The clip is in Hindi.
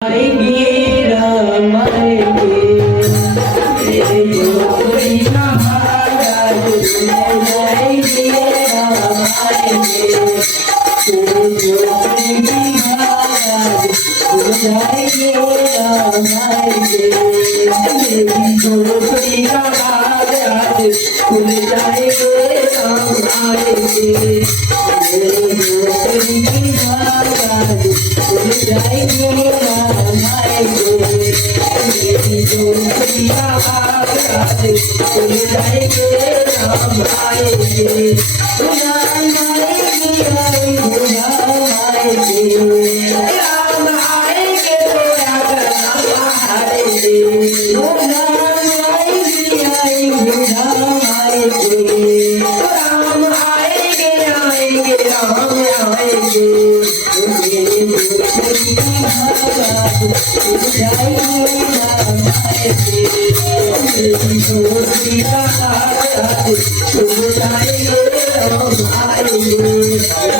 आएंगे राम आएंगे मेरे जोड़ी का महाराज आएंगे राम आएंगे तेरे जोड़ी की महाराज जाएंगे राम आएंगे मेरी जोड़ी का महाराज खुल जाएंगे राम आएंगे मेरे जोड़ी की महाराज खुल जाएंगे राम आएंगे मेरी जोड़ी का महाराज खुल जाएंगे राम आएंगे राम आएंगे राम आएंगे राम आएंगे राम आएंगे राम आएंगे राम आएंगे राम आएंगे आएंगे राम आएंगे मेरे जोड़ी की महाराज खुल जाएंगे राम आएंगे मेरी जोड़ी का महाराज खुल जाएंगे राम आएंगे।